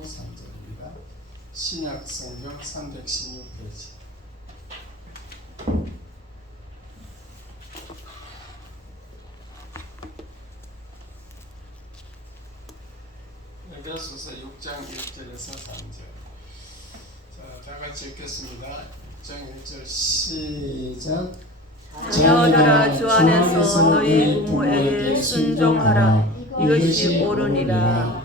3절입니다. 신약 성경 316페이지. 에베소서 6장 1절에서 3절. 자, 다 같이 읽겠습니다. 6장 1절 시작. 자녀들아, 주 안에서 너희 부모에게 순종하라. 이것이 옳으니라.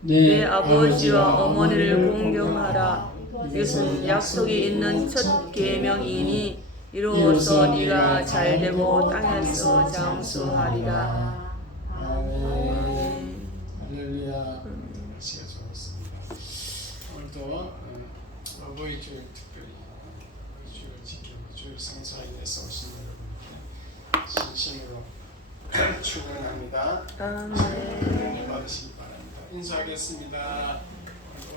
내 아버지와 어머니를 공경하라. 이것은 약속이 있는 첫 계명이니 이로써 네가 잘되고 땅에서 장수하리라. 아멘. 할렐루야. 날씨가 좋았습니다. 오늘도 어버이 주일 특별히 주일 지키고 주일 성사에 대해서 오신 여러분께 진심으로 축원합니다. 아멘. 받으시기 바랍니다. 인사하겠습니다.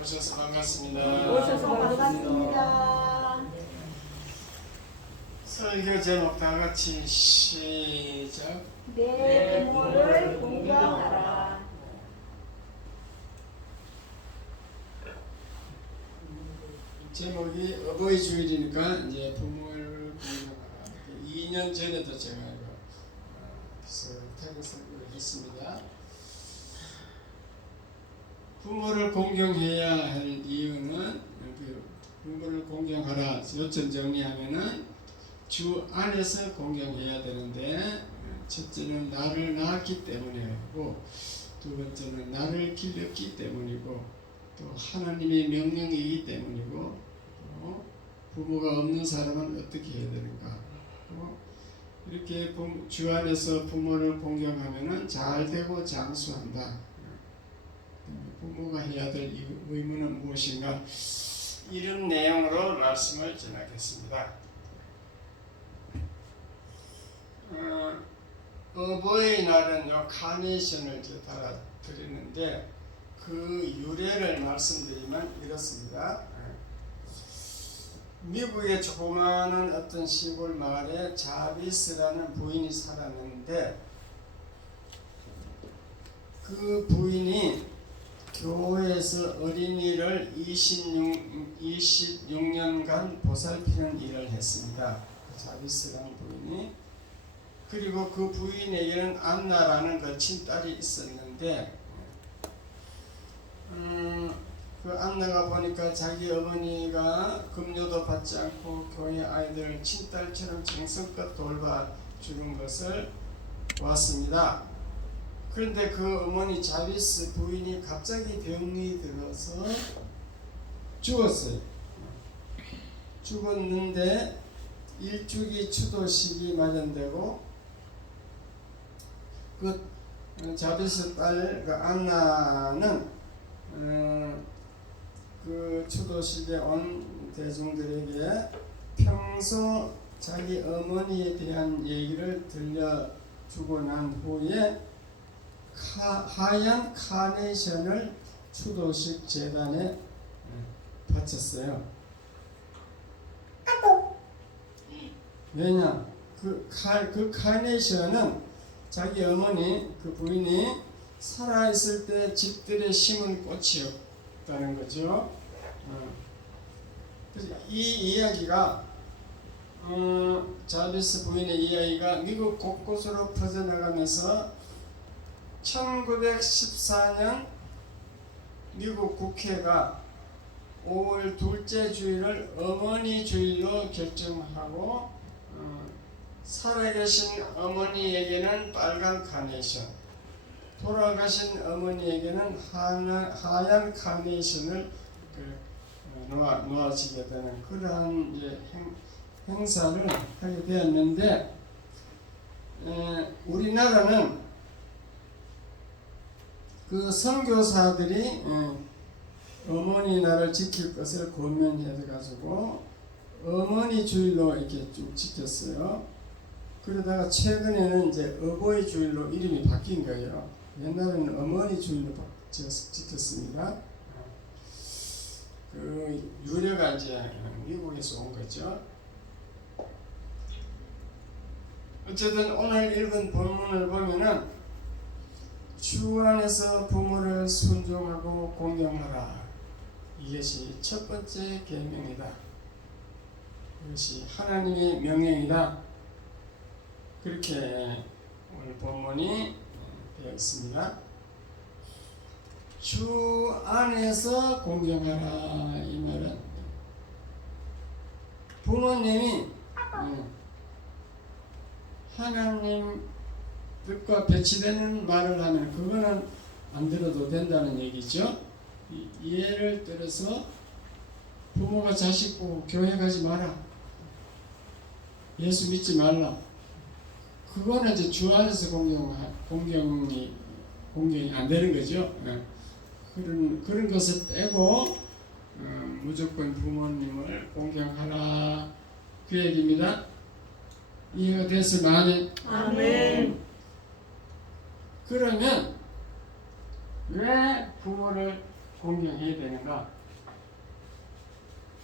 오셔서 반갑습니다. 오셔서 반갑습니다. 설교 제목 다 같이 시작. 내 부모를 공경하라. 제목이 어버이 주일이니까 이제 부모를 공경하라. 2년 전에도 제가 이거 설교를 했습니다. 부모를 공경해야 할 이유는 부모를 공경하라. 요점 정리하면은 주 안에서 공경해야 되는데 첫째는 나를 낳았기 때문이고 두 번째는 나를 길렀기 때문이고 또 하나님의 명령이기 때문이고 또 부모가 없는 사람은 어떻게 해야 되는가. 이렇게 주 안에서 부모를 공경하면은 잘 되고 장수한다. 부모가 해야 될 의무는 무엇인가? 이런 내용으로 말씀을 전하겠습니다. 어버이날은 카네이션을 달아 드리는데 그 유래를 말씀드리면 이렇습니다. 미국의 조그마한 어떤 시골 마을에 자비스라는 부인이 살았는데 그 부인이 교회에서 어린이를 26년간 보살피는 일을 했습니다. 자비스라는 부인이. 그리고 그 부인에게는 안나라는 그 친딸이 있었는데 그 안나가 보니까 자기 어머니가 급료도 받지 않고 교회 아이들을 친딸처럼 정성껏 돌봐주는 것을 보았습니다. 그런데 그 어머니 자비스 부인이 갑자기 병이 들어서 죽었어요. 죽었는데 일주기 추도식이 마련되고 그 자비스 딸 그 안나는 그 추도식에 온 대중들에게 평소 자기 어머니에 대한 얘기를 들려주고 난 후에 하얀 카네이션을 추도식 재단에 바쳤어요. 왜냐? 그 카네이션은 자기 어머니, 그 부인이 살아있을 때 집들에 심은 꽃이었다는 거죠. 그래서 이 이야기가 자비스 부인의 이야기가 미국 곳곳으로 퍼져나가면서 1914년 미국 국회가 5월 둘째 주일을 어머니 주일로 결정하고 살아계신 어머니에게는 빨간 카네이션, 돌아가신 어머니에게는 하얀 카네이션을 놓아지게 되는 그러한 이제 행사를 하게 되었는데 우리나라는 그 선교사들이 어머니 날을 지킬 것을 권면해가지고 어머니 주일로 이렇게 쭉 지켰어요. 그러다가 최근에는 이제 어버이 주일로 이름이 바뀐 거예요. 옛날에는 어머니 주일로 지켰습니다. 그 유래가 이제 미국에서 온 거죠. 어쨌든 오늘 읽은 본문을 보면은 주 안에서 부모를 순종하고 공경하라. 이것이 첫 번째 계명이다. 이것이 하나님의 명령이다. 그렇게 오늘 본문이 되어 있습니다. 주 안에서 공경하라. 이 말은 부모님이 하나님 뜻과 배치되는 말을 하면 그거는 안 들어도 된다는 얘기죠. 예를 들어서 부모가 자식 보고 교회 가지 마라, 예수 믿지 말라, 그거는 이제 주 안에서 공경이 안 되는 거죠. 그런 것을 떼고 무조건 부모님을 공경하라, 그 얘기입니다. 이해가 됐을만해? 아멘. 그러면 왜 부모를 공경해야 되는가?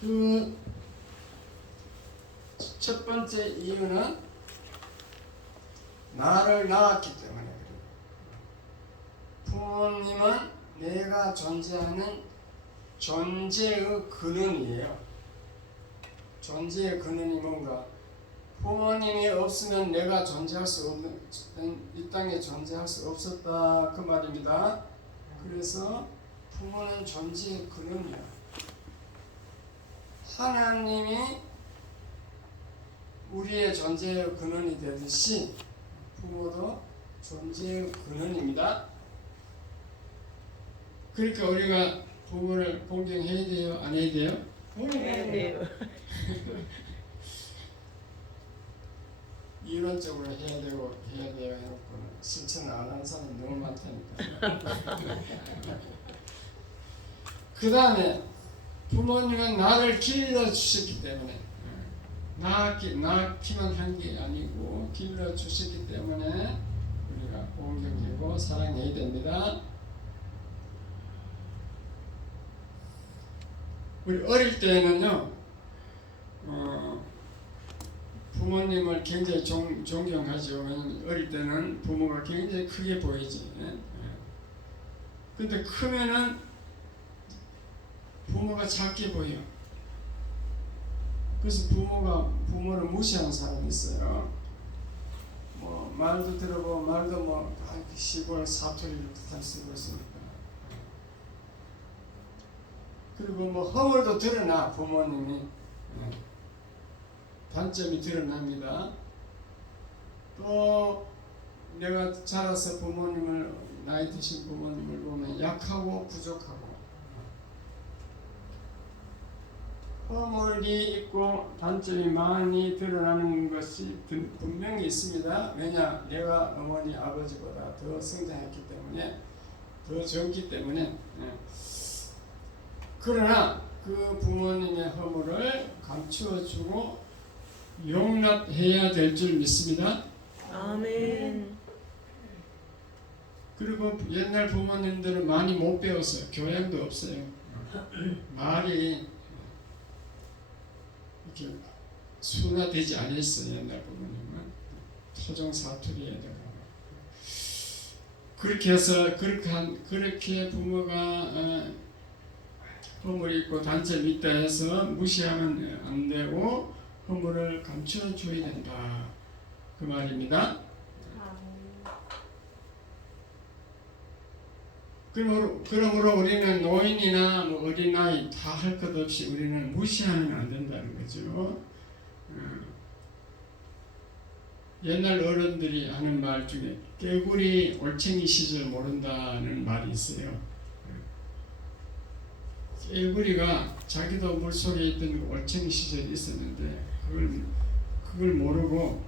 그 첫 번째 이유는 나를 낳았기 때문에 그래요. 부모님은 내가 존재하는 존재의 근원이에요. 존재의 근원이 뭔가? 부모님이 없으면 내가 존재할 수 없는, 이 땅에 존재할 수 없었다, 그 말입니다. 그래서 부모는 존재의 근원이야. 하나님이 우리의 존재의 근원이 되듯이 부모도 존재의 근원입니다. 그러니까 우리가 부모를 공경해야 돼요? 안 해야 돼요? 네. 이론적으로 해야 되고 해야 돼요 해놓고는 실천을 안 하는 사람이 너무 많다니까. 그 다음에 부모님은 나를 길러주셨기 때문에, 낳기만 한 게 아니고 길러주셨기 때문에 우리가 공경하고 사랑해야 됩니다. 우리 어릴 때는요, 부모님을 굉장히 존경하죠. 왜냐면 어릴 때는 부모가 굉장히 크게 보이지. 근데 크면은 부모가 작게 보여. 그래서 부모를 무시하는 사람이 있어요. 뭐 말도 들어보고 말도 뭐 시골 사투리를 다 쓰고 있으니까. 그리고 뭐 허물도 드러나. 부모님이 단점이 드러납니다. 또 내가 자라서 부모님을, 나이 드신 부모님을 보면 약하고 부족하고 허물이 있고 단점이 많이 드러나는 것이 분명히 있습니다. 왜냐? 내가 어머니 아버지보다 더 성장했기 때문에, 더 젊기 때문에. 그러나 그 부모님의 허물을 감추어주고 용납해야 될 줄 믿습니다. 아멘. 그리고 옛날 부모님들은 많이 못 배웠어요. 교양도 없어요. 말이 이렇게 순화되지 않았어요. 옛날 부모님은 토종 사투리에다가 그렇게 해서 그렇게 부모가 허물이 있고 단점이 있다 해서 무시하면 안 되고 허물을 감춰 줘야 된다, 그 말입니다. 그러므로 우리는 노인이나 뭐 어린아이 다 할 것 없이 우리는 무시하면 안 된다는 거죠. 옛날 어른들이 하는 말 중에 깨구리 올챙이 시절 모른다는 말이 있어요. 깨구리가 자기도 물속에 있던 올챙이 시절이 있었는데 그걸 모르고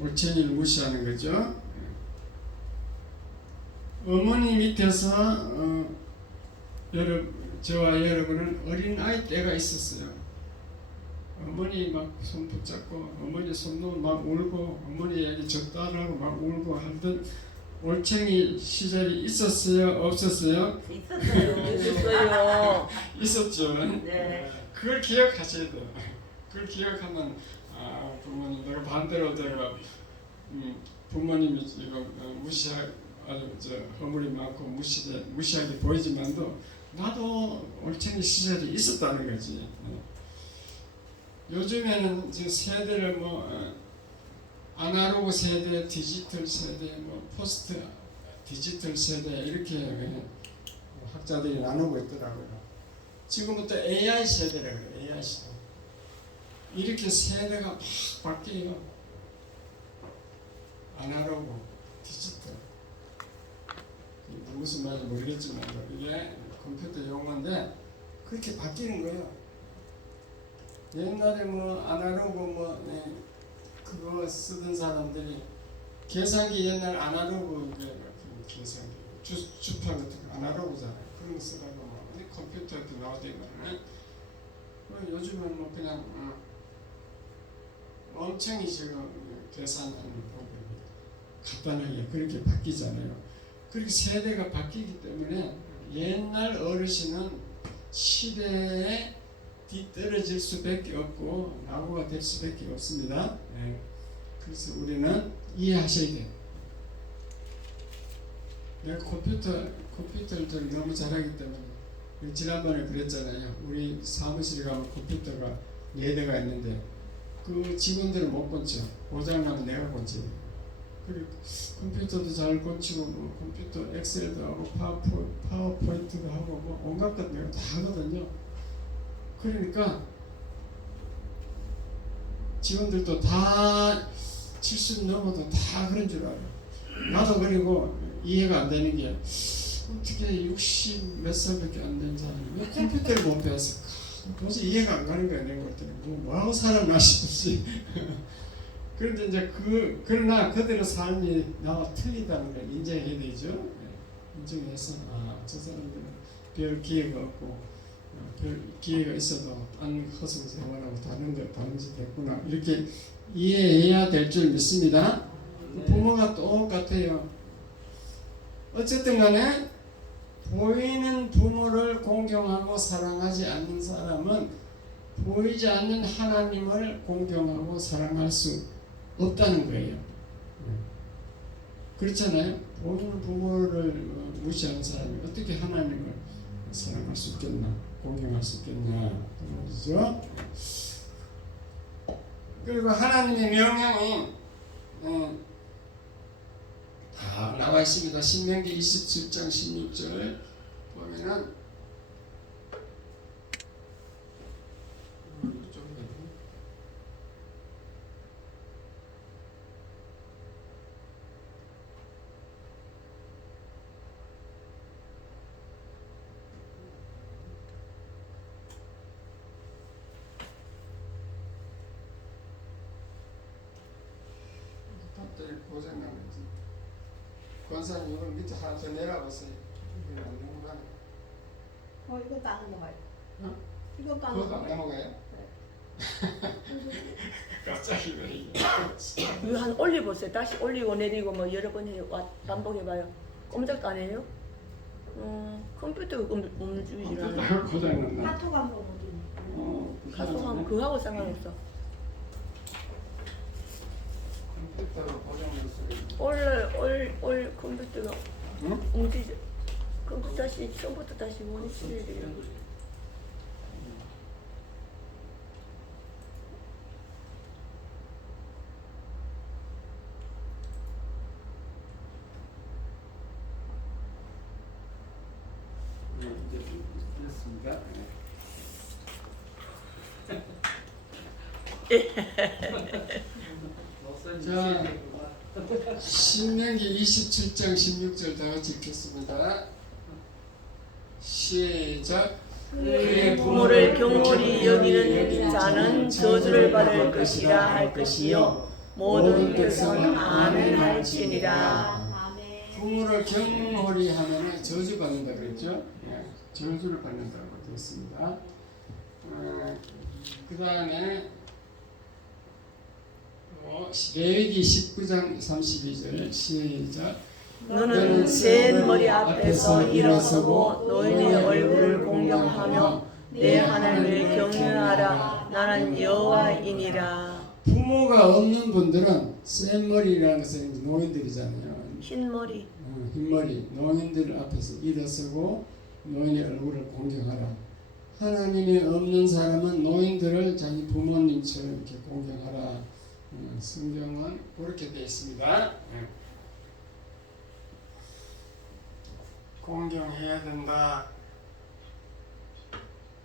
올챙이를 무시하는 거죠. 어머니 밑에서 저와 여러분은 어린아이 때가 있었어요. 어머니 막 손 붙잡고 어머니 손 놓으면 막 울고 어머니에게 젖달라고 막 울고 하던 올챙이 시절이 있었어요? 없었어요? 있었어요. 있었죠. 네. 그걸 기억하셔야 돼요. 그걸 기억하면 부모님 내가 반대로 내가 부모님이 지금 허물이 많고 무시하게 보이지만도 나도 올챙이 시절이 있었다는 거지. 요즘에는 이제 세대를 아날로그 세대, 디지털 세대, 포스트 디지털 세대 이렇게 학자들이 나누고 있더라고요. 지금부터 AI 세대라고 그래요. AI 세대. 이렇게 세대가 막 바뀌어요. 아날로그, 디지털. 무슨 말인지 모르겠지만 이게 컴퓨터 용어인데 그렇게 바뀌는 거예요. 옛날에 아날로그 그거 쓰던 사람들이 계산기 옛날 아날로그 계산기 주파 같은 거 아날로그잖아요. 그런 거 쓰다가 컴퓨터도 나오더니만 요즘은 그냥 엄청 지금 계산하는 프로그램이 간단하게 그렇게 바뀌잖아요. 그렇게 세대가 바뀌기 때문에 옛날 어르신은 시대에 뒤떨어질 수밖에 없고 낙오가 될 수밖에 없습니다. 그래서 우리는 이해하셔야 돼요. 내가 컴퓨터를 너무 잘하기 때문에 지난번에 그랬잖아요. 우리 사무실에 가면 컴퓨터가 4대가 있는데 그 직원들을 못 고쳐. 고장나면 내가 고쳐. 그리고 컴퓨터도 잘 고치고 컴퓨터 엑셀도 하고 파워포인트도 하고 온갖 것 내가 다 하거든요. 그러니까 직원들도 다 70 넘어도 다 그런 줄 알아요. 나도 그리고 이해가 안 되는 게 어떻게 60 몇 살밖에 안 된 사람이 왜 컴퓨터를 못 배웠을까? 도저히 이해가 안 가는 거야. 내가 볼 때는 뭐하고 살았나 싶지. 그런데 이제 그러나 그대로 삶이 나와 틀리다는 걸 인정해야 되죠. 인정해서 저 사람들은 별 기회가 없고 별 기회가 있어도 딴 허송 생활하고 다른 짓 했구나 이렇게 이해해야 될 줄 믿습니다. 부모가 똑같아요. 어쨌든 간에 보이는 부모를 공경하고 사랑하지 않는 사람은 보이지 않는 하나님을 공경하고 사랑할 수 없다는 거예요. 그렇잖아요. 보이는 부모를 무시하는 사람이 어떻게 하나님을 사랑할 수 있겠나, 공경할 수 있겠냐, 그렇죠? 그리고 하나님의 명령이 다 나와 있습니다. 신명기 27장 16절 보면은 고장나는지 권사님 이걸 밑에 하나 더 내려보세요. 이게 안 넘어가네. 이것도 안 넘어가요. 어? 이것도 안 그것도 안 넘어가요. 넘어가요? 갑자기 왜 이게? 이거 한 올려보세요. 다시 올리고 내리고 여러 번 해요. 반복해봐요. 꼼짝도 안 해요? 컴퓨터가 움직이질 않아요. 컴퓨터가 고장났나? 카톡 한번 보기. 가속하면 그거하고 상관없어. 컴퓨터가 고장났어요. 올 컴퓨터가 응? 움직이지. 컴퓨터 다시 처음부터 다시 원위치해야 돼요. 이제 됐습니다. 자, 신명기 27장 16절 다 같이 읽겠습니다. 시작. 그의 부모를 경홀히 여기는 자는 저주를 받을 것이라 할 것이요 모든 백성은 아멘 할지니라. 아멘. 부모를 경홀히 하면 저주 받는다 그랬죠? 저주를 받는다고 되어 있습니다. 그 다음에 레위기 19장 32절 시작. 너는 센 머리 앞에서 일어서고 노인의 얼굴을 공경하며 내 하나님을 경외하라. 나는 여호와이니라. 부모가 없는 분들은 센머리라는 것은 노인들이잖아요. 흰머리. 흰머리 노인들 앞에서 일어서고 노인의 얼굴을 공경하라. 하나님이 없는 사람은 노인들을 자기 부모님처럼 이렇게 공경하라. 성경은 그렇게 되어 있습니다. 공경해야 된다.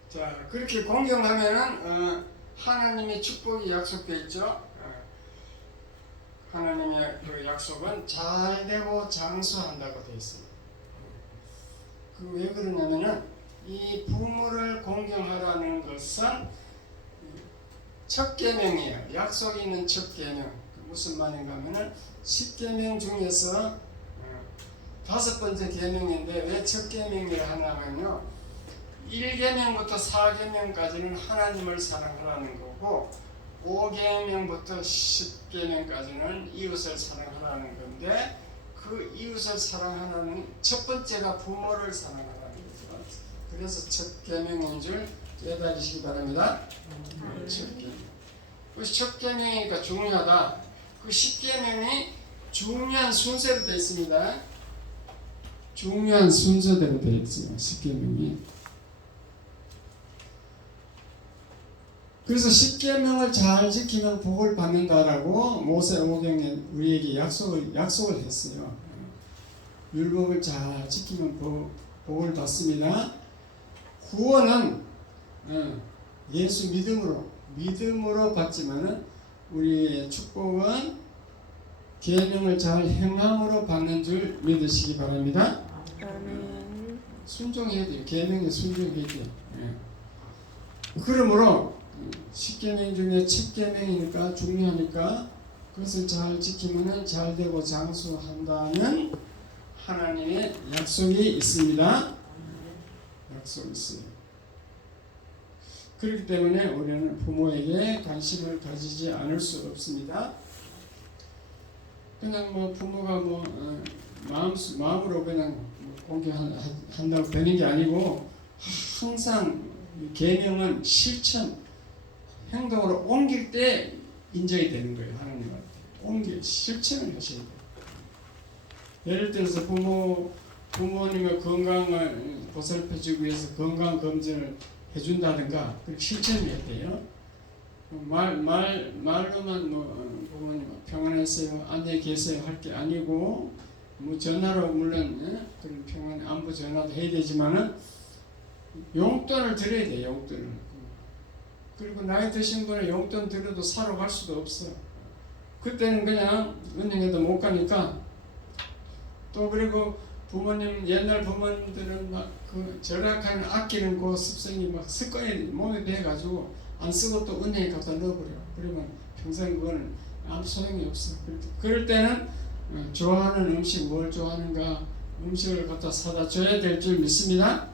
자, 그렇게 공경하면은 하나님의 축복이 약속되어 있죠. 하나님의 그 약속은 잘되고 장수한다고 되어 있습니다. 그 왜 그러냐면은 이 부모를 공경하라는 것은 첫 계명이에요. 약속이 있는 첫 계명. 무슨 말인가 하면은 10계명 중에서 5번째 계명인데 왜 첫 계명이라 하냐면요. 1계명부터 4계명까지는 하나님을 사랑하라는 거고 5계명부터 10계명까지는 이웃을 사랑하라는 건데 그 이웃을 사랑하라는 첫 번째가 부모를 사랑하라는 거죠. 그래서 첫 계명인 줄 깨달으시기 바랍니다. 첫 계명. 그 첫 계명이니까 중요하다. 그 10계명이 중요한 순서로 되어 있습니다. 중요한 순서대로 되어 있어요. 10계명이. 그래서 10계명을 잘 지키면 복을 받는다라고 모세오경에 우리에게 약속을 했어요. 율법을 잘 지키면 복을 받습니다. 구원은 예수 믿음으로 받지만은 우리의 축복은 계명을 잘 행함으로 받는 줄 믿으시기 바랍니다. 아멘. 순종해야 돼요. 계명에 순종해야 돼요. 그러므로 10계명 중에 첫 계명이니까 중요하니까 그것을 잘 지키면 잘 되고 장수한다는 하나님의 약속이 있습니다. 약속이 있어요. 그렇기 때문에 우리는 부모에게 관심을 가지지 않을 수 없습니다. 그냥 뭐 부모가 마음으로 그냥 공경한다고 되는 게 아니고 항상 계명은 실천 행동으로 옮길 때 인정이 되는 거예요. 하나님한테 실천을 하셔야 돼요. 예를 들어서 부모님의 건강을 보살펴주기 위해서 건강 검진을 해준다든가 그렇게 실천을 해야 돼요. 말로만 부모님 평안하세요, 안녕히 계세요 할 게 아니고 전화로 물론 그런 평안 안부 전화도 해야 되지만은 용돈을 드려야 돼요. 용돈을. 그리고 나이 드신 분은 용돈 들여도 사러 갈 수도 없어. 그때는 그냥 은행에도 못 가니까. 또 그리고 부모님 옛날 부모님들은 막 그 절약하는 아끼는 그 습성이 막 습관이 몸에 배가지고 안 쓰고 또 은행에 갖다 넣어버려. 그러면 평생 그거는 아무 소용이 없어. 그럴 때는 좋아하는 음식 뭘 좋아하는가 음식을 갖다 사다 줘야 될 줄 믿습니다.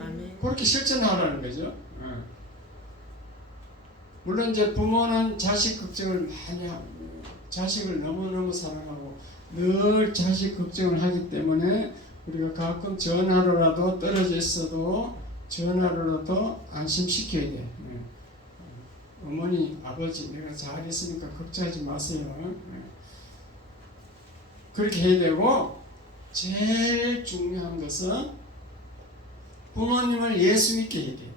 아멘. 그렇게 실천하라는 거죠. 물론 이제 부모는 자식 걱정을 많이 하고 자식을 너무너무 사랑하고 늘 자식 걱정을 하기 때문에 우리가 가끔 전화로라도 떨어져 있어도 전화로라도 안심시켜야 돼. 어머니, 아버지 내가 잘 있으니까 걱정하지 마세요. 그렇게 해야 되고 제일 중요한 것은 부모님을 예수 믿게 해야 돼요.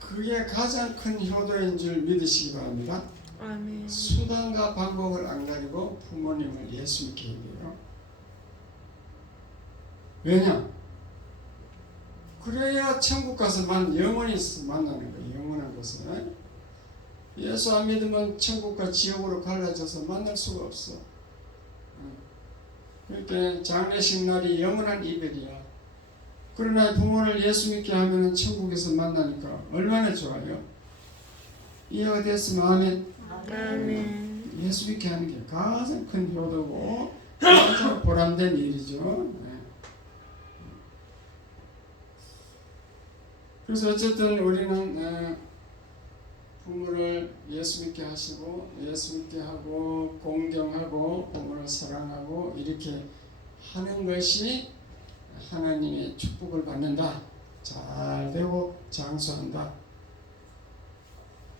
그게 가장 큰 효도인 줄 믿으시기 바랍니다. 아멘. 수단과 방법을 안 가리고 부모님을 예수 믿게 해야 돼요. 왜냐? 그래야 천국 가서 영원히 만나는 거예요. 영원한 곳을. 예수 안 믿으면 천국과 지옥으로 갈라져서 만날 수가 없어. 그러니까 장례식 날이 영원한 이별이야. 그러나 부모를 예수 믿게 하면 천국에서 만나니까 얼마나 좋아요. 이해가 됐으면 아멘. 아멘. 예수 믿게 하는 게 가장 큰 효도고 가장 보람된 일이죠. 그래서 어쨌든 우리는 부모를 예수 믿게 하시고 예수 믿게 하고 공경하고 부모를 사랑하고 이렇게 하는 것이 하나님의 축복을 받는다. 잘 되고 장수한다.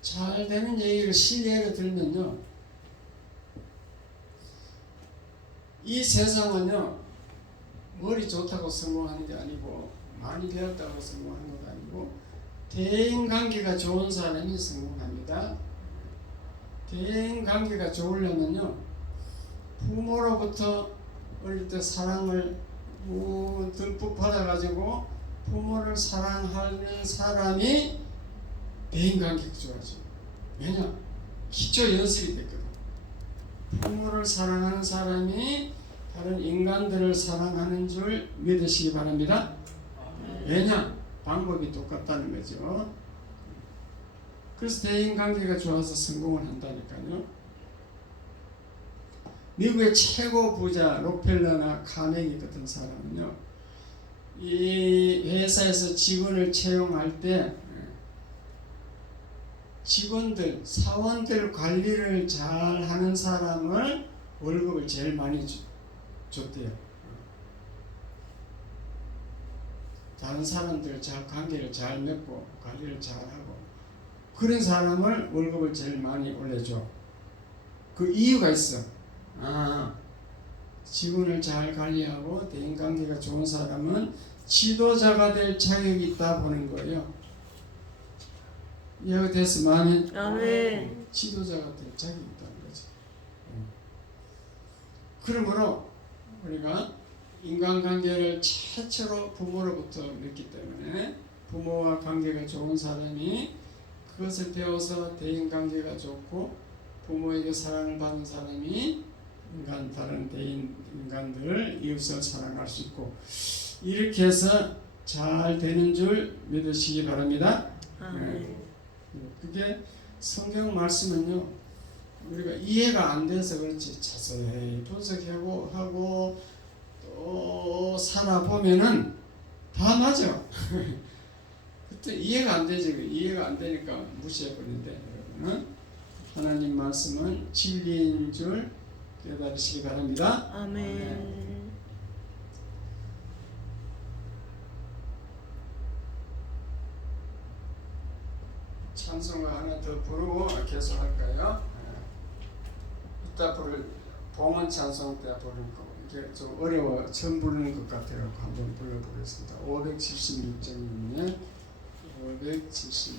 잘 되는 얘기를 실례를 들면요, 이 세상은요 머리 좋다고 성공하는 게 아니고 많이 배웠다고 성공하는 것도 아니고 대인관계가 좋은 사람이 성공합니다. 대인관계가 좋으려면요 부모로부터 어릴 때 사랑을 듬뿍 받아가지고 부모를 사랑하는 사람이 대인관계가 좋아져. 왜냐? 기초 연습이 됐거든. 부모를 사랑하는 사람이 다른 인간들을 사랑하는 줄 믿으시기 바랍니다. 왜냐? 방법이 똑같다는 거죠. 그래서 대인관계가 좋아서 성공을 한다니까요. 미국의 최고 부자 록펠러나 카네기 같은 사람은요, 이 회사에서 직원을 채용할 때 직원들, 사원들 관리를 잘 하는 사람을 월급을 제일 많이 줬대요. 다른 사람들 잘 관계를 잘 맺고 관리를 잘 하고 그런 사람을 월급을 제일 많이 올려줘. 그 이유가 있어. 직원을 잘 관리하고 대인관계가 좋은 사람은 지도자가 될 자격이 있다 보는 거예요. 이해가 됐으면 아멘. 지도자가 될 자격이 있다는 거지. 그러므로 우리가 인간관계를 최초로 부모로부터 맺기 때문에 부모와 관계가 좋은 사람이 그것을 배워서 대인관계가 좋고 부모에게 사랑을 받은 사람이 다른 대인 인간들을 이웃을 사랑할 수 있고 이렇게 해서 잘 되는 줄 믿으시기 바랍니다. 아멘. 그게 성경 말씀은요 우리가 이해가 안 돼서 그렇지 자세히 분석하고 또 살아보면은 다 맞아. 그때 이해가 안 되지. 이해가 안 되니까 무시해버리는데 여러분은 하나님 말씀은 진리인 줄 깨달으시기 바랍니다. 아멘. 찬송가 하나 더 부르고 계속 할까요? 이따 부를 봉헌 찬송 때 부르는 거 이게 좀 어려워 처음 부르는 것 같아요. 한번 불러보겠습니다. 576장이면 576장.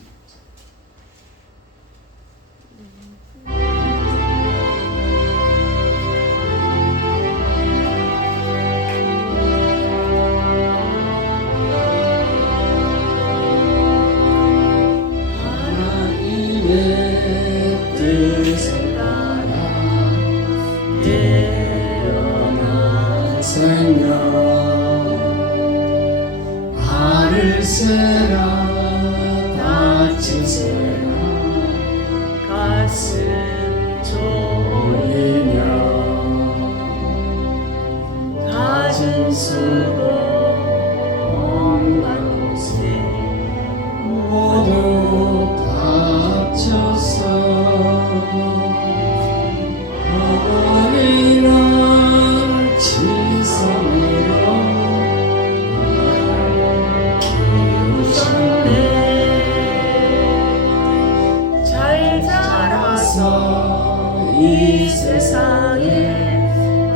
이 세상에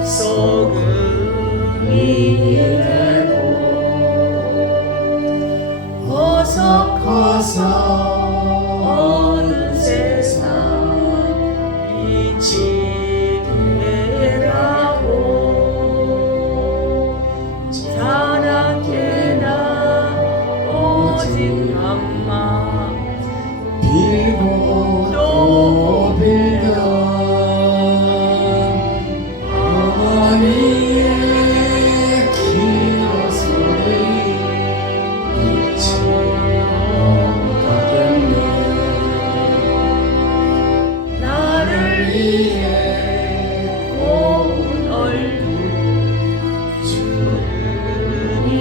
소금이 되고 어두운 세상 이치게 하고 자나깨나 오직 남만 빌고 또 빌던 어머니의 기도 소리 잊지 못하겠네. 나를 위해 고운 얼굴 주름이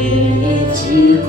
지고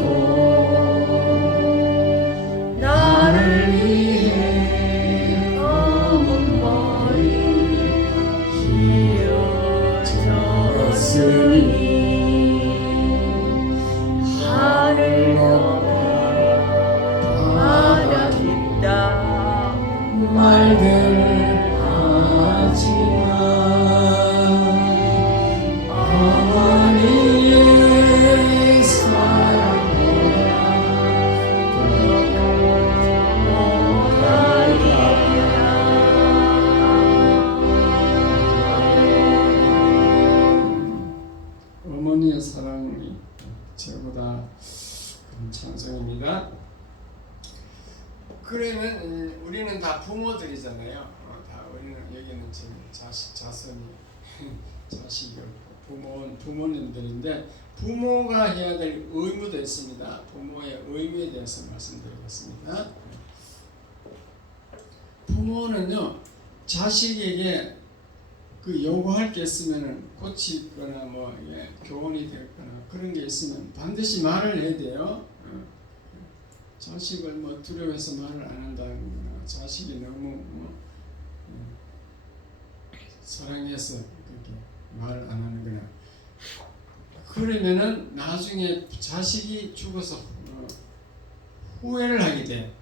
찬송이 최고다. 그런 찬송입니다. 그러면 우리는 다 부모들이잖아요. 다 우리는 여기는 지금 자손이 자식이 부모님들인데 부모가 해야 될 의무도 있습니다. 부모의 의무에 대해서 말씀드리겠습니다. 부모는요 자식에게 그 요구할 게 있으면은 고치거나 뭐 교훈이 되거나 그런 게 있으면 반드시 말을 해야 돼요. 자식을 뭐 두려워해서 말을 안 한다거나 자식이 너무 사랑해서 그렇게 말을 안 하는 거나 그러면은 나중에 자식이 죽어서 후회를 하게 돼.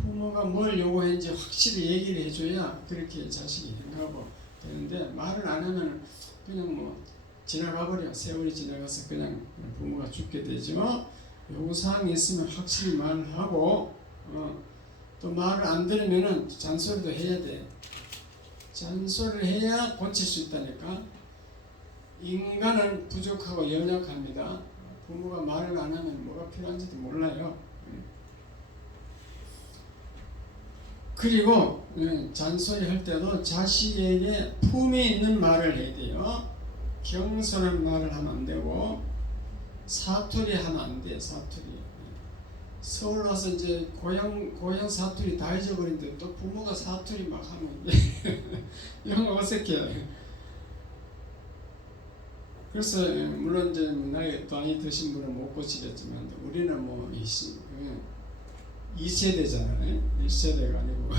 부모가 뭘 요구했는지 확실히 얘기를 해줘야 그렇게 자식이 행하고 되는데 말을 안 하면 그냥 뭐 지나가 버려. 세월이 지나가서 그냥 부모가 죽게 되죠. 요구사항이 있으면 확실히 말을 하고 또 말을 안 들으면은 잔소리도 해야 돼. 잔소리를 해야 고칠 수 있다니까. 인간은 부족하고 연약합니다. 부모가 말을 안 하면 뭐가 필요한지도 몰라요. 그리고 잔소리 할 때도 자식에게 품이 있는 말을 해야 돼요. 경솔한 말을 하면 안 되고 사투리 하면 안 돼. 사투리. 서울 와서 이제 고향 사투리 다 잊어버린데 또 부모가 사투리 막 하면 영 어색해. 그래서 물론 이제 나이 많이 드신 분은 못 고치겠지만 우리는 뭐 2세대잖아요. 1세대가 아니고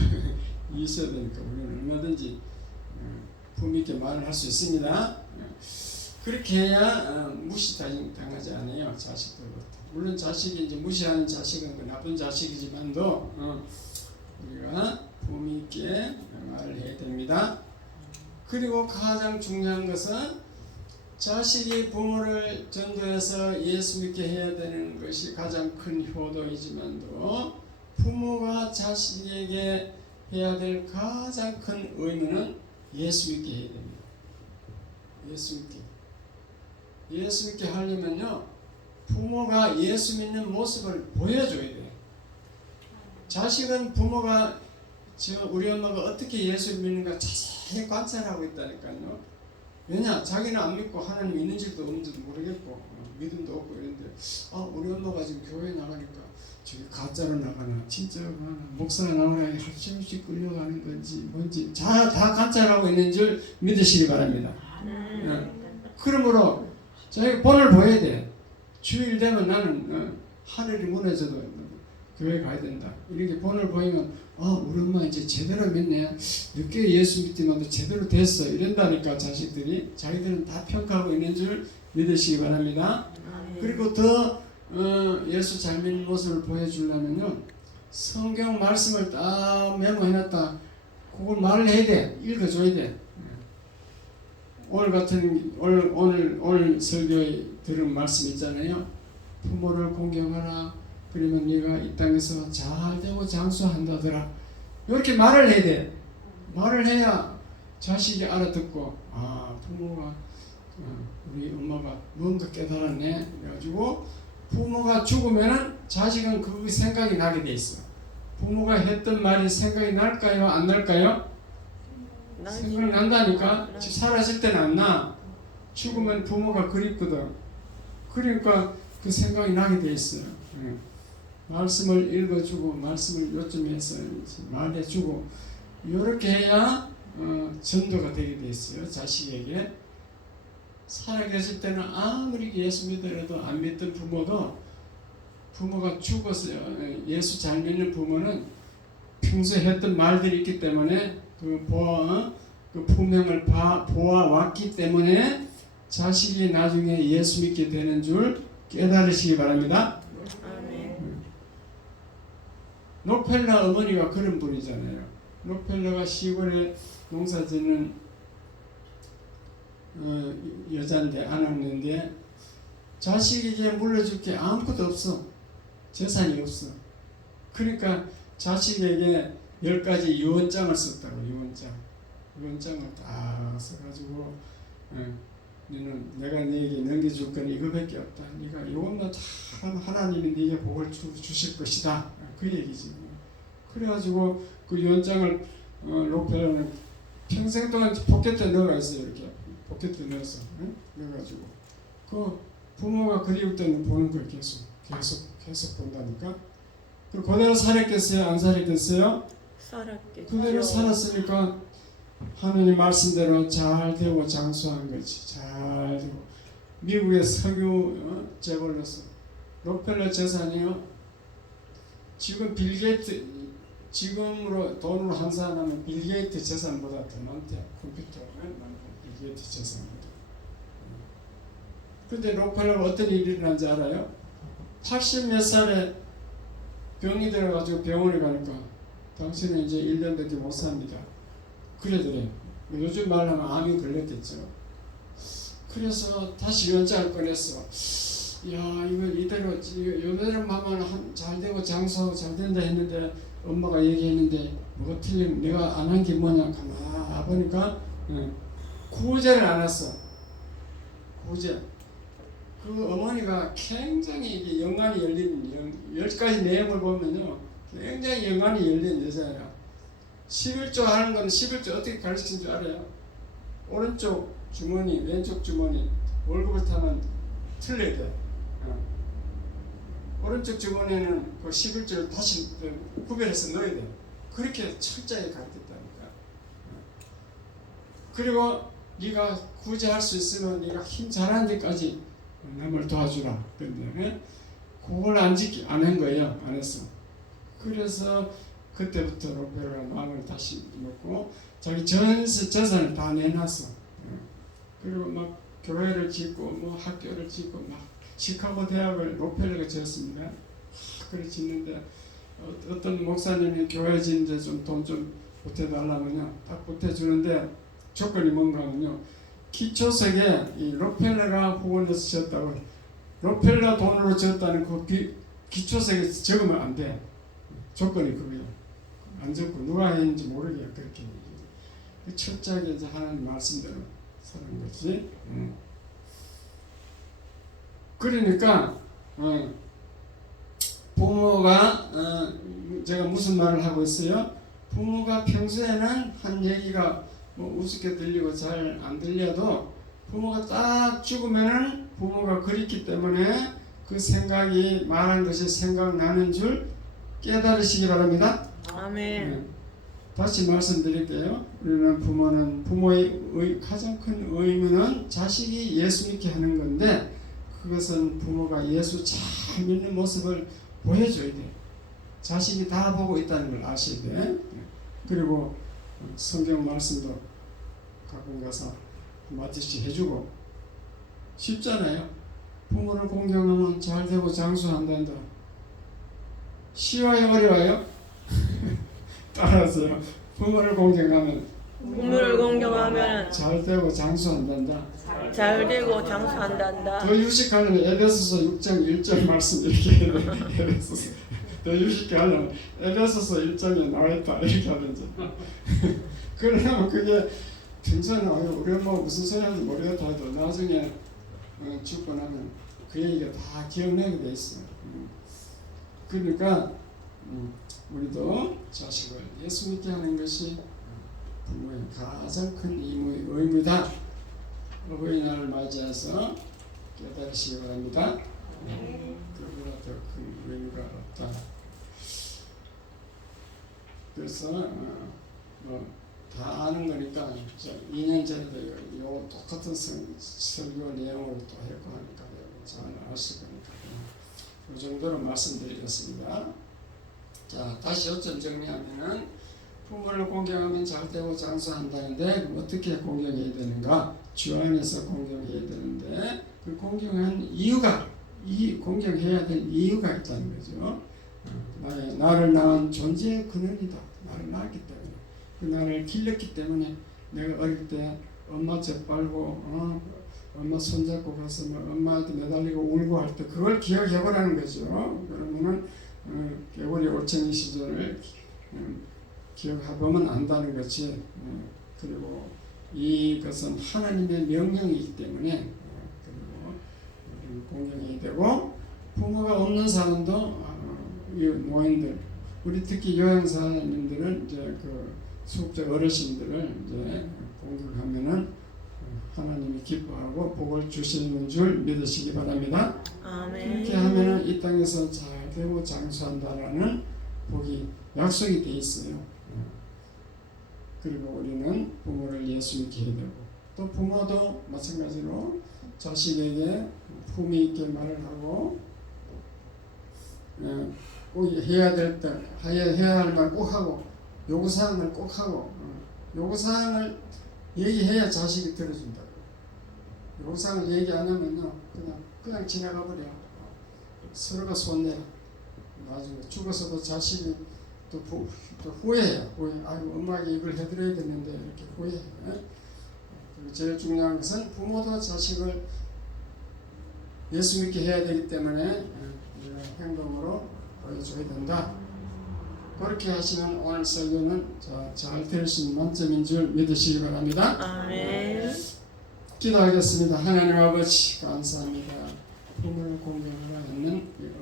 2세대니까 우리는 얼마든지 품있게 말을 할 수 있습니다. 그렇게 해야 무시당하지 않아요. 자식들부터. 물론 자식이 이제 무시하는 자식은 그 나쁜 자식이지만도 우리가 품있게 말을 해야 됩니다. 그리고 가장 중요한 것은 자식이 부모를 전도해서 예수 믿게 해야 되는 것이 가장 큰 효도이지만도 부모가 자식에게 해야 될 가장 큰 의무는 예수 믿게 해야 됩니다. 예수 믿게 하려면요 부모가 예수 믿는 모습을 보여줘야 돼. 자식은 부모가 우리 엄마가 어떻게 예수 믿는가 자세히 관찰하고 있다니까요. 왜냐? 자기는 안 믿고 하나님 있는 줄도 없는지도 모르겠고 믿음도 없고 이런데 우리 엄마가 지금 교회 나가니까 저기 가짜로 나가나 진짜로 나가나 목사가 나오나 합심없이 끌려가는 건지 뭔지 다 관찰하고 있는 줄 믿으시기 바랍니다. 그러므로 자기가 본을 보여야 돼. 주일 되면 나는 하늘이 무너져도 교회 가야 된다. 이렇게 본을 보이면 우리 엄마 이제 제대로 믿네. 늦게 예수 믿지만도 제대로 됐어. 이런다니까 자식들이. 자기들은 다 평가하고 있는 줄 믿으시기 바랍니다. 그리고 더 예수 잘 믿는 모습을 보여주려면요. 성경 말씀을 딱 메모해놨다. 그걸 말을 해야 돼. 읽어줘야 돼. 오늘 설교에 들은 말씀 있잖아요. 부모를 공경하라. 그러면 네가 이 땅에서 잘되고 장수한다더라. 이렇게 말을 해야 돼. 말을 해야 자식이 알아듣고 부모가 우리 엄마가 뭔가 깨달았네. 그래가지고 부모가 죽으면은 자식은 그 생각이 나게 돼 있어. 부모가 했던 말이 생각이 날까요? 안 날까요? 생각이 난다니까. 살아있을 때는 안 나. 죽으면 부모가 그립거든. 그러니까 그 생각이 나게 돼 있어요. 말씀을 읽어주고 말씀을 요점해서 말해주고 이렇게 해야 전도가 되게 돼 있어요. 자식에게. 살아계실 때는 아무리 예수 믿더라도 안 믿던 부모도 부모가 죽었어요. 예수 잘 믿는 부모는 평소에 했던 말들이 있기 때문에 그 분명을 보아왔기 때문에 자식이 나중에 예수 믿게 되는 줄 깨달으시기 바랍니다. 록펠러 어머니가 그런 분이잖아요. 록펠러가 시골에 농사짓는 여자인데 아낙네인데 자식에게 물려줄 게 아무것도 없어. 재산이 없어. 그러니까 자식에게 10가지 유언장을 썼다고. 유언장을 딱 써가지고 너는 내가 네게 넘겨줄 건 이거밖에 없다. 네가 이것만 잘하면 하나님이 네게 복을 주실 것이다. 그 얘기지. 그래가지고 그 유언장을 록펠러는 평생 동안 포켓에 넣어가 있어요. 이렇게 포켓에 넣어서 넣어가지고 그 부모가 그리울 때는 보는 걸 계속 본다니까. 그 그대로 살았겠어요? 안 살았겠어요? 살았겠죠. 그대로 살았으니까 하느님 말씀대로 잘 되고 장수한 거지. 잘 되고 미국의 석유 재벌로서 록펠러 재산이요. 지금 빌 게이트 지금으로 돈으로 환산하면 빌 게이트 재산보다 더 많대. 컴퓨터가 빌 게이트 재산보다. 근데 록펠러가 어떤 일이 일어난지 알아요? 80몇 살에 병이 들어가지고 병원에 가니까 당신은 이제 1년밖에 못 삽니다. 그러더래. 요즘 말로 하면 암이 걸렸겠죠. 그래서 다시 연장을 꺼냈어. 야, 이거 이대로 하면 잘 되고 장수하고 잘 된다 했는데 엄마가 얘기했는데 뭐가 틀리면 내가 안 한 게 뭐냐 가만 보니까 구제를 안 했어. 구제. 그 어머니가 굉장히 이게 연관이 열린 10가지 내용을 보면요, 굉장히 연관이 열린 여자야. 11조 하는 건 11조 어떻게 가르치는 줄 알아요? 오른쪽 주머니, 왼쪽 주머니 월급을 타면 틀려야 돼. 오른쪽 주머니는 그 11조를 다시 구별해서 넣어야 돼. 그렇게 철저하게 가르쳤다니까. 그리고 네가 구제할 수 있으면 네가 힘 잘하는 데까지 남을 도와주라. 근데 그걸 안 한 거예요. 안 했어. 그래서 그때부터 록펠러가 마음을 다시 먹고 자기 전세 재산을 다 내놨어. 그리고 막 교회를 짓고 뭐 학교를 짓고 막 시카고 대학을 록펠러가 지었습니다. 그걸 짓는데 어떤 목사님이 교회 짓는데 좀 돈 좀 보태달라면요, 딱 보태주는데 조건이 뭔가 하면요, 기초석에 이 록펠러가 후원해서 지었다고, 록펠러 돈으로 지었다는 그 기초석에 적으면 안 돼. 조건이 그거예요. 안 적고 누가 했는지 모르게 그렇게 철저하게 이제 하나님 말씀대로 사는 거지. 그러니까 부모가 제가 무슨 말을 하고 있어요? 부모가 평소에는 한 얘기가 뭐 우습게 들리고 잘 안 들려도 부모가 딱 죽으면은 부모가 그립기 때문에 그 생각이 말한 것이 생각나는 줄 깨달으시기 바랍니다. 아멘. 다시 말씀드릴게요. 우리는 부모의 가장 큰 의무는 자식이 예수 믿게 하는 건데, 그것은 부모가 예수 잘 믿는 모습을 보여줘야 돼. 자식이 다 보고 있다는 걸 아셔야 돼. 그리고 성경 말씀도 가끔 가서 마티씨 해주고. 쉽잖아요. 부모를 공경하면 잘 되고 장수한단다. 쉬워요, 어려워요? 따라서요. 부모를 공경하면 잘 되고 장수한단다. 잘 되고 장수한단다. 더 유식하려면 에베소서 6장 1절 말씀 이렇게 해야 돼. 에베소서. 더 유식하게 하려면 에베소서 1장에 나와있다 이렇게 하든지. 그러면 그게 평소에는 우리 엄마가 무슨 소리 하는지 모르겠다 해도 나중에 죽고 나면 그 얘기가 다 기억나게 돼 있어요. 그러니까 우리도 자식을 예수 믿게 하는 것이 부모의 가장 큰 의무다. 어버이날을 맞이해서 깨달으시기 바랍니다. 그보다 더 큰 의무가 없다. 그래서 다 아는 거니까 2년 전에도 요 똑같은 설교 내용을 또 했고 하니까 잘 아실 거니까 이 정도로 말씀드리겠습니다. 자, 다시 요점 정리하면은 부모를 공경하면 잘 되고 장수한다는데 어떻게 공경해야 되는가? 주 안에서 공경해야 되는데 그 공경한 이유가 공경해야 될 이유가 있다는 거죠. 나를 낳은 존재의 근원이다. 나를 낳았기 때문에 그 나를 길렀기 때문에 내가 어릴 때 엄마 젖빨고 엄마 손잡고 가서 뭐 엄마한테 매달리고 울고 할 때 그걸 기억해보라는 거죠. 그러면은 개구리 올챙이 시절을 기억해보면 안다는 거지. 그리고 이것은 하나님의 명령이기 때문에 그리고 우리는 공경해야 되고 부모가 없는 사람도 이 노인들 우리 특히 요양사님들은 이제 그 수급자 어르신들을 이제 공격하면은 하나님이 기뻐하고 복을 주시는 줄 믿으시기 바랍니다. 아멘. 그렇게 하면은 이 땅에서 잘 되고 장수한다라는 복이 약속이 돼 있어요. 그리고 우리는 부모를 예수 믿게 해야 되고 또 부모도 마찬가지로 자식에게 품위 있게 말을 하고 꼭 해야 될 때 해야 할 말 꼭 하고 요구사항을 꼭 하고 요구사항을 얘기해야 자식이 들어준다고. 요구사항을 얘기 안 하면요 그냥 지나가 버려. 서로가 손해라. 나중에 죽어서도 자식이 또 후회해요. 아이고 엄마에게 이걸 해드려야 되는데 이렇게 후회해. 그리고 제일 중요한 것은 부모도 자식을 예수 믿게 해야 되기 때문에 행동으로 보여줘야 된다. 그렇게 하시면 오늘 설교는 잘 들으신 만점인 줄 믿으시기 바랍니다. 아멘. 기도하겠습니다. 하나님 아버지 감사합니다. 부모를 공경하라 했는